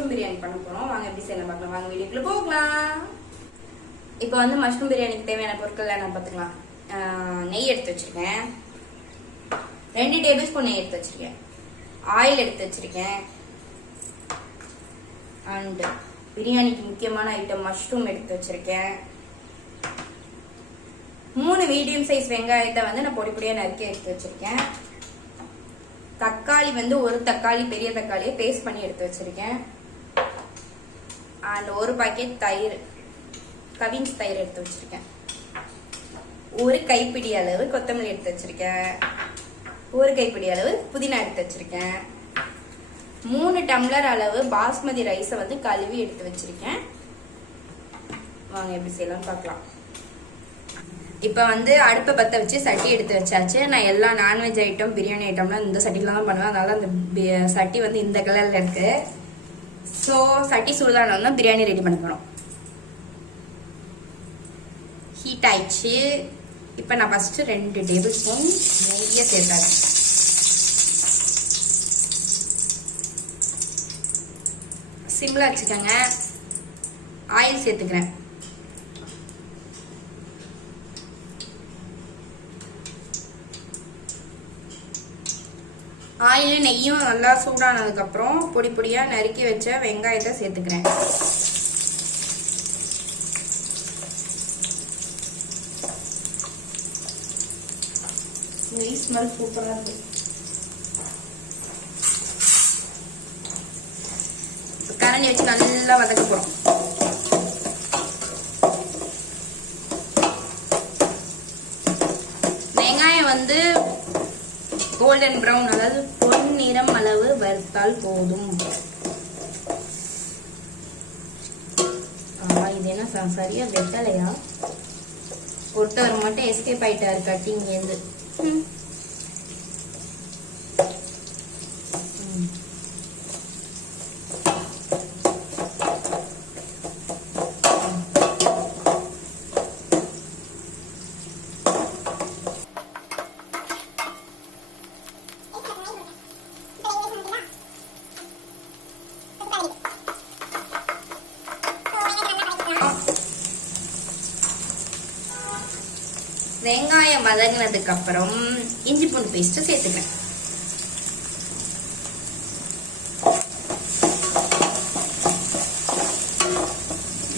Mushroom biryani பண்ண போறோம். வாங்க எப்படி செய்யலாம் பார்க்கலாம். வாங்க வீடியோக்குள்ள போகலாம். இப்போ வந்து மஷ்ரூம் பிரியாணிக்கு தேவையான பொருட்கள் என்ன பார்த்துக்கலாம். நெய் எடுத்து வச்சிருக்கேன், 2 டேபிள் ஸ்பூன் நெய் எடுத்து வச்சிருக்கேன், ஆயில் எடுத்து வச்சிருக்கேன், அண்ட் பிரியாணிக்கு முக்கியமான ஐட்டம் மஷ்ரூம் எடுத்து வச்சிருக்கேன், 3 மீடியம் சைஸ் வெங்காயத்தை வந்து நான் பொடி பொடியா நறுக்கி எடுத்து வச்சிருக்கேன், தக்காளி வந்து ஒரு தக்காளி பெரிய தக்காளியை பேஸ்ட் பண்ணி எடுத்து வச்சிருக்கேன், அண்ட் ஒரு பாக்கெட் தயிர் கவின்ஸ் தயிர் எடுத்து வச்சிருக்கேன், ஒரு கைப்பிடி அளவு கொத்தமல்லி எடுத்து வச்சிருக்கேன், ஒரு கைப்பிடி அளவு புதினா எடுத்து வச்சிருக்கேன், 3 டம்ளர் அளவு பாஸ்மதி ரைஸை வந்து கழுவி எடுத்து வச்சிருக்கேன். வாங்க எப்படி செய்யலாம் பார்க்கலாம். இப்போ வந்து அடுப்பை பற்ற வச்சு சட்டி எடுத்து வச்சாச்சு. நான் எல்லா நான்வெஜ் ஐட்டம் பிரியாணி ஐட்டம்லாம் இந்த சட்டிலாம் தான் பண்ணுவேன். அதனால அந்த சட்டி வந்து இந்த கலர்ல இருக்கு. ஸோ சட்டி சூடானது தான் பிரியாணி ரெடி பண்ண போறோம். ஹீட் ஆயிடுச்சு. இப்போ நான் ஃபர்ஸ்ட் 2 டேபிள் ஸ்பூன் நெய்யை சேர்த்தாச்சு. சிம்ல வச்சுக்கோங்க. ஆயில் சேர்த்துக்கிறேன். ஆயில் நெய்யும் நல்லா சூடானதுக்கு அப்புறம் பொடி பொடியா நறுக்கி வச்ச வெங்காயத்தை சேர்த்துக்கிறேன். நெய் ஸ்மெல் சூப்பரா இருக்கு. கரண்டி வச்சு நல்லா வதக்க போறோம். வெங்காயம் வந்து கோல்டன் பிரவுன், அதாவது பொன்னிறம் அளவு வறுத்தால் போதும். இது என்ன சரியா வெட்டலையா? ஒருத்தவர் மட்டும் எஸ்கேப் ஆயிட்டாரு கட்டிங் இருந்து. வெங்காயம் வதங்கினதுக்கு அப்புறம் இஞ்சி பூண்டு பேஸ்ட் சேர்த்துக்கிறேன்.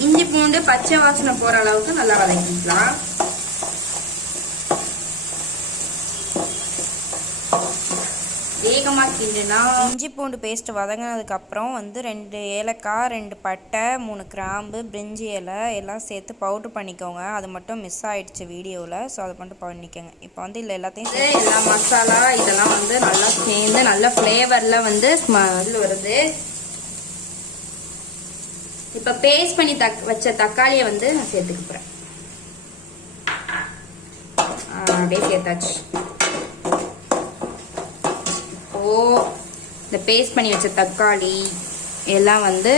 இஞ்சி பூண்டு பச்சை வாசனை போற அளவுக்கு நல்லா வதக்கிக்கலாம். வேகமா கிண்டுனா இஞ்சி பூண்டு பேஸ்ட் வதங்கினதுக்கு அப்புறம் வந்து 2 ஏலக்காய், 2 பட்டை, 3 கிராம்பு, பிரிஞ்சி இலை எல்லாம் சேர்த்து பவுடர் பண்ணிக்கோங்க. அது மட்டும் மிஸ் ஆயிடுச்சு வீடியோவில். ஸோ அதை மட்டும் பண்ணிக்கோங்க. இப்போ வந்து இல்லை எல்லாத்தையும் எல்லா மசாலா இதெல்லாம் வந்து நல்லா சேர்ந்து நல்ல ஃப்ளேவர்ல வந்து ஸ்மெல் வருது. இப்போ பேஸ்ட் பண்ணி வச்ச தக்காளியை வந்து நான் சேர்த்துக்க போறேன். அப்படியே சேர்த்தாச்சு. இந்த பேஸ்ட் பண்ணி வச்ச தக்காளி எல்லாம் வந்து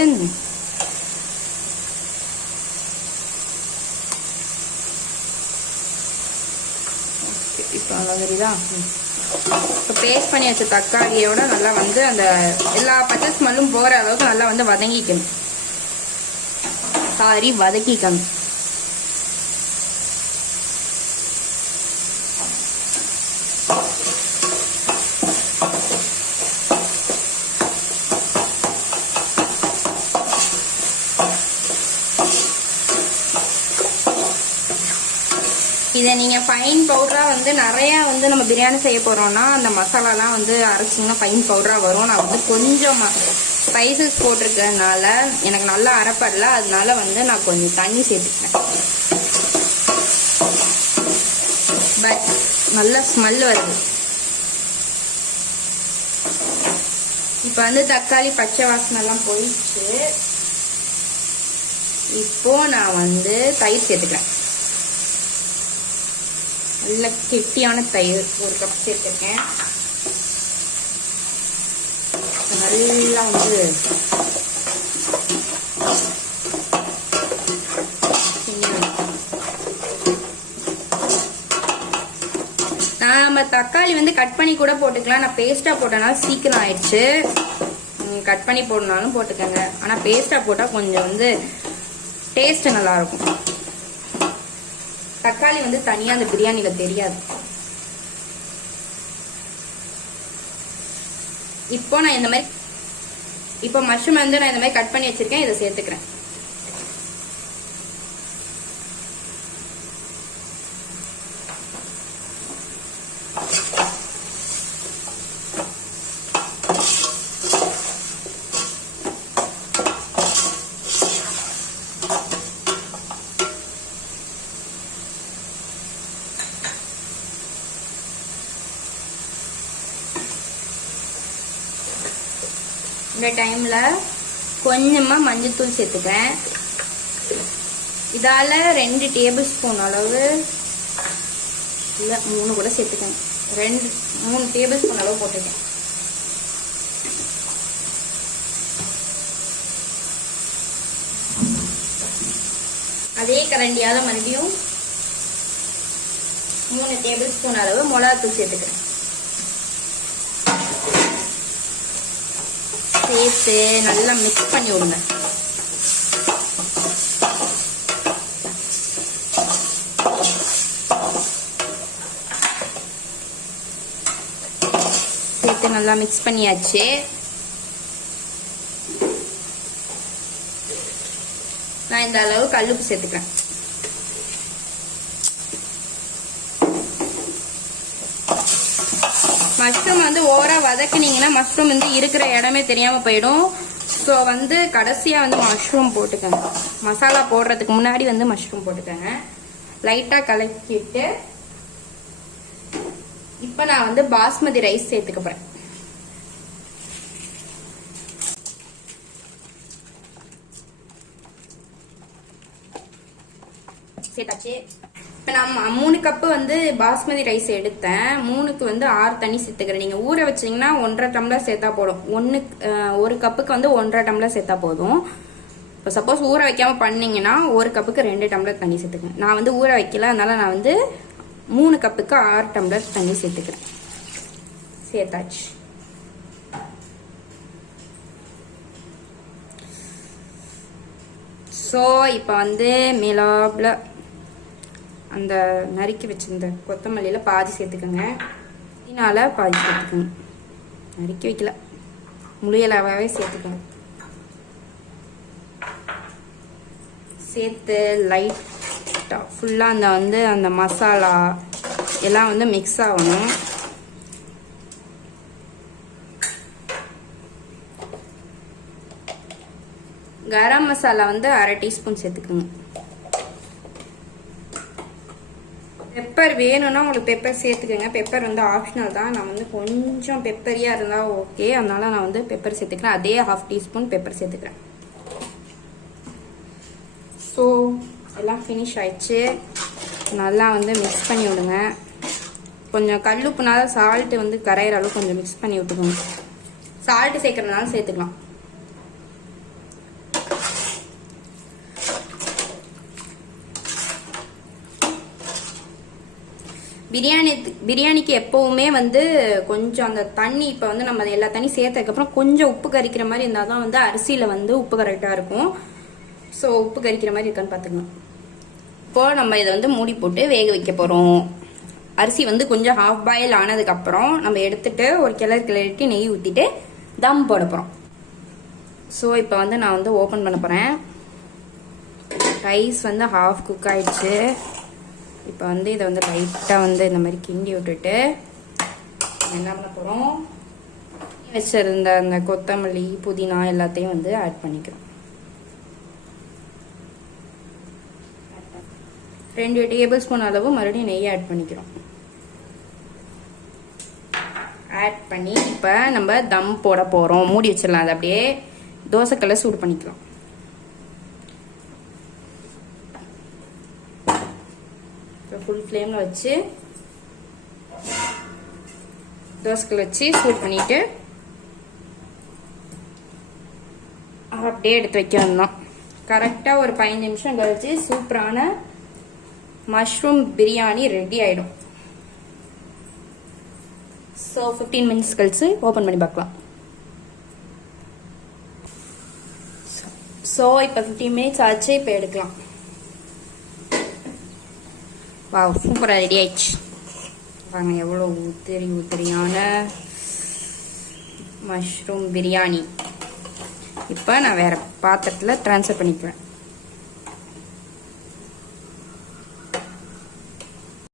இப்போ தெரியுதா? இப்போ பேஸ்ட் பண்ணி வச்ச தக்காளியோட நல்லா வந்து அந்த எல்லா பச்சை ஸ்மெல்லும் போற அளவுக்கு நல்லா வந்து வதங்கிக்கணும். வதக்கிக்கணும். இதை நீங்க ஃபைன் பவுடரா வந்து நிறைய வந்து நம்ம பிரியாணி செய்ய போறோம்னா அந்த மசாலாலாம் வந்து அரைச்சிங்கன்னா ஃபைன் பவுடரா வரும். நான் வந்து கொஞ்சம் ஸ்பைசஸ் போட்டிருக்கனால எனக்கு நல்லா அரைப்படல, அதனால வந்து நான் கொஞ்சம் தண்ணி சேர்த்துக்கிறேன். பட் நல்ல ஸ்மெல் வருது. இப்போ வந்து தக்காளி பச்சை வாசனை எல்லாம் போயிடுச்சு. இப்போ நான் வந்து தயிர் சேர்த்துக்கிறேன். நல்ல கெட்டியான தயிர் 1 கப் சேர்த்துருக்கேன். நல்லா வந்து நாம தக்காளி வந்து கட் பண்ணி கூட போட்டுக்கலாம். நான் பேஸ்டா போட்டனால சீக்கிரம் ஆயிடுச்சு. கட் பண்ணி போடனாலும் போட்டுக்கோங்க. ஆனால் பேஸ்ட்டாக போட்டால் கொஞ்சம் வந்து டேஸ்ட் நல்லாயிருக்கும். தக்காளி வந்து தனியாக அந்த பிரியாணியில் தெரியாது. இப்போ நான் இந்த மாதிரி மஷ்ரூம் வந்து நான் இந்த மாதிரி கட் பண்ணி வச்சிருக்கேன். இதை சேர்த்துக்கிறேன். இந்த டைம்ல கொஞ்சமா மஞ்சள்தூள் சேர்த்துக்கிறேன். இதால 2 டேபிள் ஸ்பூன் அளவு இல்ல 3 கூட சேர்த்துக்கேன். 3 டேபிள் ஸ்பூன் அளவு போட்டுருக்கேன். அதே கரண்டியால மறுபடியும் 3 டேபிள் ஸ்பூன் அளவு மிளகாத்தூள் சேர்த்துக்கிறேன். சேர்த்து நல்லா மிக்ஸ் பண்ணி விடுங்க. சேர்த்து நல்லா மிக்ஸ் பண்ணியாச்சு. நான் இந்த அளவு கல்லுப்பு சேர்த்துக்கிறேன். மஷ்ரூம் வந்து ஓவரா வதக்குனீங்கன்னா மஷ்ரூம் வந்து இருக்கிற இடமே தெரியாம போயிடும். ஸோ வந்து கடைசியா வந்து மஷ்ரூம் போட்டுக்கோங்க. மசாலா போடுறதுக்கு முன்னாடி வந்து மஷ்ரூம் போட்டுக்கோங்க. லைட்டா கலக்கிட்டு இப்ப நான் வந்து பாஸ்மதி ரைஸ் சேர்த்துக்க போறேன். சேர்த்தாச்சு. இப்போ நான் 3 கப்பு வந்து பாஸ்மதி ரைஸ் எடுத்தேன். 3க்கு வந்து 6 தண்ணி சேர்த்துக்கிறேன். நீங்கள் ஊற வச்சிங்கன்னா 1.5 டம்ளர் சேர்த்தா போதும். 1 கப்புக்கு வந்து 1.5 டம்ளர் சேர்த்தா போதும். இப்போ சப்போஸ் ஊற வைக்காம பண்ணீங்கன்னா 1 கப்புக்கு 2 டம்ளர் தண்ணி சேர்த்துக்கிறேன். நான் வந்து ஊற வைக்கல, அதனால நான் வந்து 3 கப்புக்கு 6 டம்ளர் தண்ணி சேர்த்துக்கிறேன். சேர்த்தாச்சு. ஸோ இப்போ வந்து மிளகாவில் அந்த நறுக்கி வச்சிருந்த கொத்தமல்லியில பாதி சேர்த்துக்கோங்க. இதனால பாதி சேர்த்துக்கோங்க. நறுக்கி வைக்கல, முழுயலாவே சேர்த்துக்கோங்க. சேர்த்து லைட்டா ஃபுல்லா அந்த மசாலா எல்லாம் வந்து மிக்ஸ் ஆகணும். கரம் மசாலா வந்து 1/2 டீஸ்பூன் சேர்த்துக்கோங்க. பெப்பர் வேணும்னா உங்களுக்கு பெப்பர் சேர்த்துக்கோங்க. பெப்பர் வந்து ஆப்ஷனல் தான். நான் வந்து கொஞ்சம் பெப்பரியா இருந்தா ஓகே, அதனால நான் வந்து பெப்பர் சேர்த்துக்கிறேன். அதே 1/2 டீஸ்பூன் பெப்பர் சேர்த்துக்கிறேன். ஸோ எல்லாம் ஃபினிஷ் ஆயிடுச்சு. நல்லா வந்து மிக்ஸ் பண்ணி விடுங்க. கொஞ்சம் கல்லுப்புனால சால்ட்டு வந்து கரையிற அளவு கொஞ்சம் மிக்ஸ் பண்ணி விட்டுக்கோங்க. சால்ட்டு சேர்க்கறதுனால சேர்த்துக்கலாம். பிரியாணிக்கு எப்பவுமே வந்து கொஞ்சம் அந்த தண்ணி, இப்போ வந்து நம்ம எல்லா தண்ணி சேர்த்ததுக்கப்புறம் கொஞ்சம் உப்பு கரிக்கிற மாதிரி இருந்தால் தான் வந்து அரிசியில் வந்து உப்பு கரெக்டாக இருக்கும். ஸோ உப்பு கரிக்கிற மாதிரி இருக்கான்னு பார்த்துக்கணும். இப்போ நம்ம இதை வந்து மூடி போட்டு வேக வைக்க போகிறோம். அரிசி வந்து கொஞ்சம் ஹாஃப் பாயில் ஆனதுக்கப்புறம் நம்ம எடுத்துட்டு ஒரு கிளறிட்டு நெய் ஊற்றிட்டு தம் போட போகிறோம். ஸோ இப்போ வந்து நான் வந்து ஓப்பன் பண்ண போகிறேன். ரைஸ் வந்து ஹாஃப் குக் ஆயிடுச்சு. இப்போ வந்து இதை வந்து லைட்டாக வந்து இந்த மாதிரி கிண்டி விட்டுட்டு என்ன பண்ண போகிறோம், வச்சிருந்த அந்த கொத்தமல்லி புதினா எல்லாத்தையும் வந்து ஆட் பண்ணிக்கிறோம். 2 டேபிள் ஸ்பூன் அளவு மறுபடியும் நெய் ஆட் பண்ணிக்கிறோம். ஆட் பண்ணி இப்போ நம்ம தம் போட போகிறோம். மூடி வச்சிடலாம். அதை அப்படியே தோசைக்கல்லை சூடு பண்ணிக்கலாம். ஃபுல் ஃப்ளேமில் வச்சு தோசைக்கல் வச்சு சூட் பண்ணிட்டு அப்படியே எடுத்து வைக்க வந்தோம். கரெக்டாக ஒரு 15 நிமிஷம் கழிச்சு சூப்பரான மஷ்ரூம் பிரியாணி ரெடி ஆயிடும். ஸோ 15 மினிட்ஸ் கழிச்சு ஓப்பன் பண்ணி பார்க்கலாம். ஸோ இப்போ 15 மினிட்ஸ் ஆச்சு. இப்போ எடுக்கலாம். வாவ், சூப்பராக ரெடி ஆயிடுச்சு. வாங்க, எவ்வளோ உதிரியான மஷ்ரூம் பிரியாணி. இப்போ நான் வேற பாத்திரத்தில் ட்ரான்ஸ்ஃபர் பண்ணிக்குவேன்.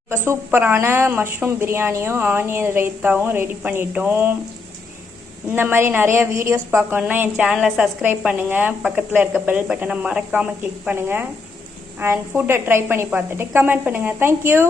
இப்போ சூப்பரான மஷ்ரூம் பிரியாணியும் ஆனியன் ரைத்தாவும் ரெடி பண்ணிட்டோம். இந்த மாதிரி நிறைய வீடியோஸ் பார்க்கணுன்னா என் சேனலை சப்ஸ்கிரைப் பண்ணுங்கள். பக்கத்தில் இருக்க பெல் பட்டனை மறக்காமல் கிளிக் பண்ணுங்கள். அண்ட் ஃபுட்டை ட்ரை பண்ணி பார்த்துட்டு கமெண்ட் பண்ணுங்கள். தேங்க்யூ.